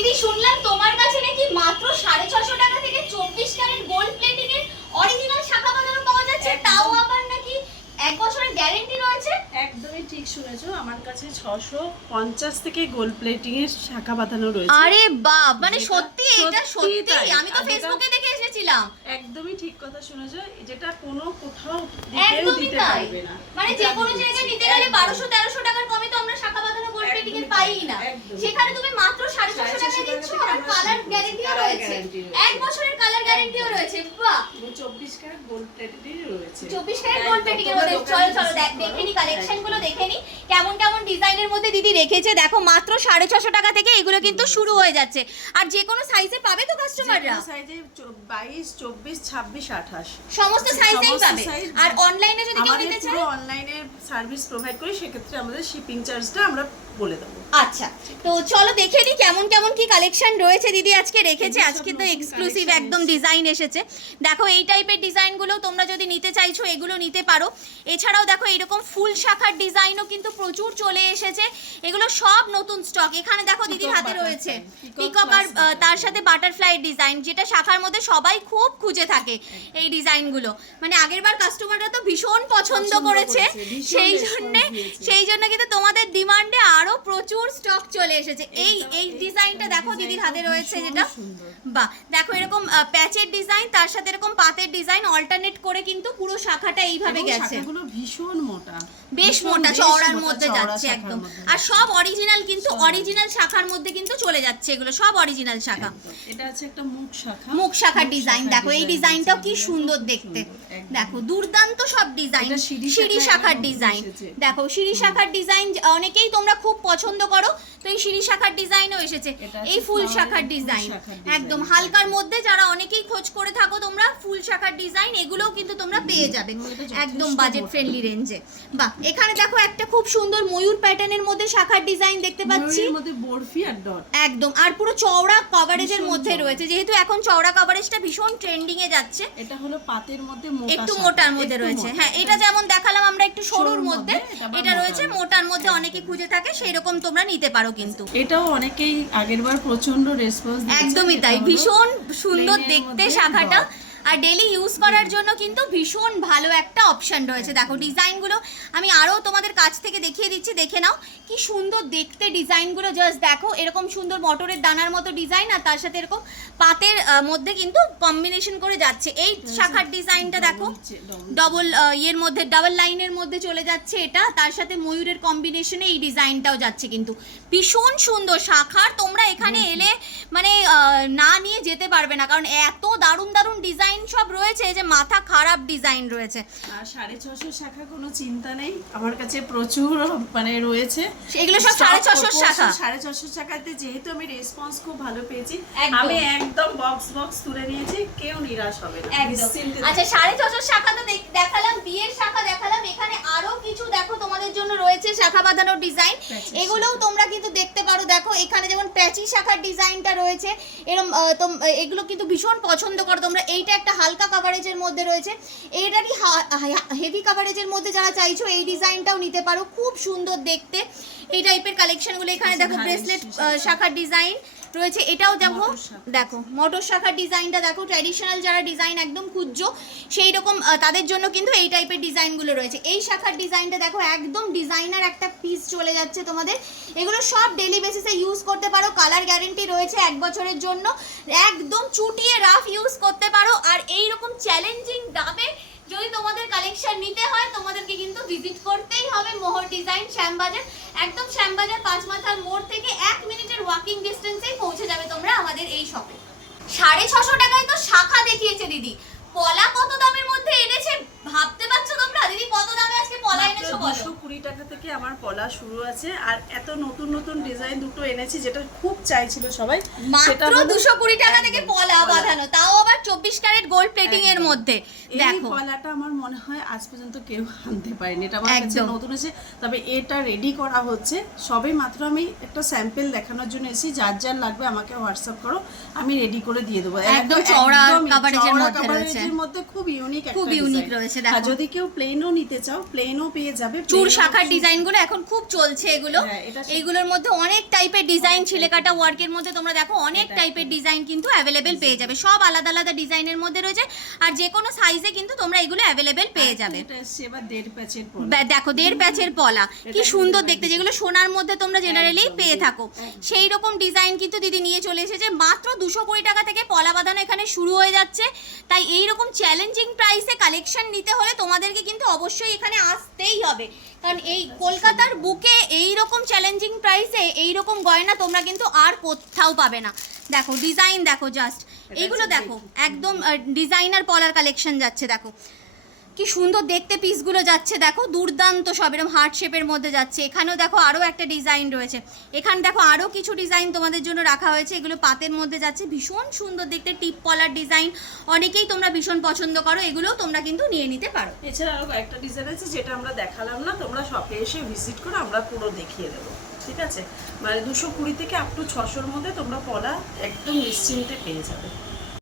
দিদি শুনলাম তোমার কাছে নাকি মাত্র 650 টাকা থেকে 24 ক্যারেট গোল্ড প্লেটিং এর অরিজিনাল শাখা বাঁধানো পাওয়া যাচ্ছে, তাও আবার নাকি 1 বছরের গ্যারান্টি রয়েছে। একদমই ঠিক শুনেছো, আমার কাছে 650 থেকে গোল্ড প্লেটিং এর শাখা বাঁধানো রয়েছে। আরে বাপ, মানে সত্যি এটা সত্যি, আমি তো ফেসবুকে দেখে এসেছিলাম। একদমই ঠিক কথা শুনেছো, যেটা কোনো কোথাও একদমই দিতে তাই, পারবে না। মানে যে কোনো জায়গায় নিতে গেলে 1200-1300 টাকার কমে তো আমরা শাখা বাঁধানো গোল্ড প্লেটিং এর পাই না, সেখানে তুমি মাত্র 650 টাকায় দিচ্ছ। আর কালার গ্যারান্টিও রয়েছে, 1 বছরের কালার গ্যারান্টিও রয়েছে। বাহ, 24 ক্যারেট গোল্ড প্লেটিং রয়েছে। 24 ক্যারেট গোল্ড প্লেটিং এর মধ্যে চলো দেখে নি কালেকশন গুলো, দেখে নি কেমন কেমন ডিজাইনের মধ্যে দিদি রেখেছে। দেখো মাত্র 650 টাকা থেকে এগুলো কিন্তু শুরু হয়ে যাচ্ছে, আর যে কোনো সাইজে পাবে তো কাস্টমাররা। সাইজে 22, 24, 26, 28 সমস্ত সাইজেই পাবে। আর অনলাইনে যদি কেউ নিতে চায়, অনলাইনে সার্ভিস প্রোভাইড করি, সেক্ষেত্রে আমাদের শিপিং চার্জটা আমরা বলে দেবো। আচ্ছা, তো চলো দেখে নি কেমন কেমন কি কালেকশন রয়েছে দিদি আজকে রেখেছে। আজকে তো এক্সক্লুসিভ একদম ডিজাইন এসেছে। দেখো এই টাইপের ডিজাইনগুলো তোমরা যদি নিতে চাইছো এগুলো নিতে পারো। এছাড়াও দেখো এরকম ফুল শাখার ডিজাইনও কিন্তু প্রচুর চলে এসেছে, এগুলো সব নতুন স্টক। এখানে দেখো দিদির হাতে রয়েছে পিকক আর তার সাথে বাটারফ্লাই ডিজাইন, যেটা শাখার মধ্যে সবাই খুব খুঁজে থাকে এই ডিজাইনগুলো। মানে আগেরবার কাস্টমাররা তো ভীষণ পছন্দ করেছে, সেই জন্য কিন্তু তোমাদের ডিমান্ডে আরো প্রচুর স্টক চলে এসেছে। এই ডিজাইনটা দেখো দিদির হাতে রয়েছে, যেটা বাহ, দেখো এরকম প্যাচের ডিজাইন, তার সাথে এরকম পাতের ডিজাইন অল্টারনেট করে কিন্তু পুরো শাখাটা এইভাবে গেছে। শাখাগুলো ভীষণ মোটা, বেশ মোটা চওড়ার মধ্যে যাচ্ছে একদম। আর সব অরিজিনাল, কিন্তু অরিজিনাল শাখার মধ্যে কিন্তু চলে যাচ্ছে, এগুলো সব অরিজিনাল শাখা। এটা আছে একটা মুখ শাখার ডিজাইন। দেখো এই ডিজাইনটাও কি সুন্দর দেখতে, দেখো দুর্দান্ত সব ডিজাইন। সিঁড়ি শাখার ডিজাইন, দেখো সিঁড়ি শাখার ডিজাইন অনেকেই তোমরা খুব পছন্দ করো, তো এই সিঁড়ি শাখার ডিজাইনও এসেছে। এই ফুল শাখার ডিজাইন একদম হালকার মধ্যে, যারা অনেকেই খোঁজ করে থাকো তোমরা ফুল শাখার ডিজাইন, এগুলোও কিন্তু তোমরা পেয়ে যাবে একদম বাজেট ফ্রেন্ডলি রেঞ্জে। বাহ, এখানে দেখো একটা খুব সুন্দর ময়ূর প্যাটার্নের মধ্যে শাখার ডিজাইন দেখতে পাচ্ছি, বরফি আর ডট একদম। আর পুরো চওড়া কভারেজের মধ্যে রয়েছে, যেহেতু এখন চওড়া কভারেজটা ভীষণ ট্রেন্ডিং এ যাচ্ছে। এটা হলো পাতের মধ্যে একটু মোটার মধ্যে রয়েছে। হ্যাঁ, এটা যেমন দেখালাম আমরা একটু সরুর মধ্যে, এটা রয়েছে মোটার মধ্যে, অনেকে খুঁজে থাকে, সেই রকম তোমরা নিতে পারো কিন্তু। এটাও অনেকেই আগেরবার প্রচন্ড রেসপন্স দিয়েছে। একদমই তাই, ভীষণ সুন্দর দেখতে শাখাটা, আর ডেলি ইউজ করার জন্য কিন্তু ভীষণ ভালো একটা অপশন রয়েছে। দেখো ডিজাইনগুলো আমি আরও তোমাদের কাছ থেকে দেখিয়ে দিচ্ছি, দেখে নাও কি সুন্দর দেখতে ডিজাইনগুলো। জাস্ট দেখো এরকম সুন্দর মটরের দানার মতো ডিজাইন, আর তার সাথে এরকম পাতের মধ্যে কিন্তু কম্বিনেশন করে যাচ্ছে। এই শাখার ডিজাইনটা দেখো ডবল ইয়ের মধ্যে, ডাবল লাইনের মধ্যে চলে যাচ্ছে এটা, তার সাথে ময়ূরের কম্বিনেশনে এই ডিজাইনটাও যাচ্ছে কিন্তু ভীষণ সুন্দর শাখার। তোমরা এখানে এলে মানে না নিয়ে যেতে পারবে না, কারণ এত দারুণ দারুণ ডিজাইন সব রয়েছে যে মাথা খারাপ ডিজাইন রয়েছে। আর 650 শাখা কোনো চিন্তা নেই, আমার কাছে প্রচুর মানে রয়েছে, এগুলো সব 650 শাখা। 650 শাখাতে যেহেতু আমি রেসপন্স খুব ভালো পেয়েছি, আমি একদম বক্স তুলে নিয়েছি, কেউ নিরাশ হবে না। আচ্ছা, 650 শাখা তো দেখালাম, বিয়ের শাখা দেখালাম, এখানে আরো কিছু দেখো তোমাদের জন্য রয়েছে শাখা বাঁধানোর ডিজাইন, এগুলোও তোমরা কিন্তু দেখতে পারো। দেখো এখানে যেমন প্যাচি শাখার ডিজাইনটা রয়েছে, এরকম এগুলো কিন্তু ভীষণ পছন্দ করো তোমরা। এইটা একটা হালকা কাভারেজের মধ্যে রয়েছে, এইটারই হেভি কাভারেজের মধ্যে যারা চাইছো এই ডিজাইনটাও নিতে পারো, খুব সুন্দর দেখতে এই টাইপের কালেকশনগুলো। এখানে দেখো ব্রেসলেট শাখার ডিজাইন রয়েছে, এটাও দেখো মোটর শাখার ডিজাইনটা দেখো। ট্র্যাডিশনাল যারা ডিজাইন একদম খুঁজছো সেই রকম তাদের জন্য কিন্তু এই টাইপের ডিজাইনগুলো রয়েছে। এই শাখার ডিজাইনটা দেখো একদম ডিজাইনার একটা পিস চলে যাচ্ছে তোমাদের। এগুলো সব ডেলি বেসিসে ইউজ করতে পারো, কালার গ্যারেন্টি রয়েছে 1 বছরের জন্য, একদম চুটিয়ে রাফ ইউজ করতে পারো। আর এইরকম চ্যালেঞ্জিং দামে যদি তোমাদের কালেকশন নিতে হয়, তোমাদেরকে কিন্তু ভিজিট করতেই হবে মোহর ডিজাইন, শ্যামবাজার, একদম শ্যামবাজার 5 মাথার মোড় থেকে 1 মিনিটের ওয়াকিং ডিস্টেন্সেই পৌঁছে যাবে তোমরা আমাদের এই শপে। 650 টাকায় তো শাখা দেখিয়েছে দিদি, পলা কত দামের মধ্যে এনেছে ভাবতে পারছো তোমরা? দিদি কত দামে আজকে পলা এনেছো বলো? 220 টাকা থেকে আমার পলা শুরু আছে, আর এত নতুন নতুন ডিজাইন দুটো এনেছি যেটা খুব চাইছিল সবাই। মাত্র 220 টাকা থেকে পলা বাঁধানো, তাও আবার 24 ক্যারেট গোল্ড প্লেটিং এর মধ্যে। দেখো এই পলাটা আমার মনে হয় আজ পর্যন্ত কেউ আনতে পারেনি, এটা আমার কাছে নতুন এসে, তবে এটা রেডি করা হচ্ছে সবে মাত্র। আমি একটা স্যাম্পল দেখানোর জন্য এসেছি, যার যার লাগবে আমাকে হোয়াটসঅ্যাপ করো, আমি রেডি করে দিয়ে দেবো। একদম চওড়া কভারেজের মধ্যে রয়েছে, খুব ইউনিক রয়েছে। রয়েছে আর দেখো। যদি কেউ প্লেনও নিতে চাও প্লেনও পেয়ে যাবে। চুর plain শাখার option- ডিজাইনগুলো এখন খুব চলছে এগুলো। হ্যাঁ, এটা এইগুলোর মধ্যে অনেক টাইপের ডিজাইন, ছিলেকাটা ওয়ার্কের মধ্যে তোমরা দেখো অনেক টাইপের ডিজাইন কিন্তু অ্যাভেলেবেল পেয়ে যাবে, সব আলাদা আলাদা ডিজাইনের মধ্যে রয়েছে, আর যে কোনো সাইজে কিন্তু তোমরা এগুলো অ্যাভেলেবেল পেয়ে যাবে। এটা এসছে এবার 1.5 প্যাচের পর। দেখো 1.5 প্যাচের পলা, কি সুন্দর দেখতে, যেগুলো সোনার মধ্যে তোমরা জেনারেলি পেয়ে থাকো সেই রকম ডিজাইন কিন্তু দিদি নিয়ে চলে এসেছে। মাত্র 220 টাকা থেকে পলা বাঁধানো এখানে শুরু হয়ে যাচ্ছে। তাই এই রকম চ্যালেঞ্জিং প্রাইসে কালেকশন নিতে হলে তোমাদেরকে কিন্তু অবশ্যই এখানে আসতেই হবে, কারণ এই কলকাতার বুকে এই রকম চ্যালেঞ্জিং প্রাইসে এই রকম গয়না তোমরা কিন্তু আর কোথাও পাবে না। দেখো ডিজাইন দেখো, জাস্ট এইগুলো দেখো একদম ডিজাইনার পলার কালেকশন যাচ্ছে, দেখো কি সুন্দর দেখতে পিসগুলো যাচ্ছে, দেখো দুর্দান্ত সব এরকম হার্ট শেপের মধ্যে যাচ্ছে। এখানেও দেখো আরও একটা ডিজাইন রয়েছে, এখানে দেখো আরও কিছু ডিজাইন তোমাদের জন্য রাখা হয়েছে, এগুলো পাতের মধ্যে যাচ্ছে, ভীষণ সুন্দর দেখতে টিপ পলার ডিজাইন, অনেকেই তোমরা ভীষণ পছন্দ করো, এগুলোও তোমরা কিন্তু নিয়ে নিতে পারো। এছাড়া আরো একটা ডিজাইন আছে যেটা আমরা দেখালাম না, তোমরা শপে এসে ভিজিট করো, আমরা পুরো দেখিয়ে দেবো, ঠিক আছে? মানে 220 থেকে আপ টু 600-র মধ্যে তোমরা পলা একদম নিশ্চিন্তে পেয়ে যাবে।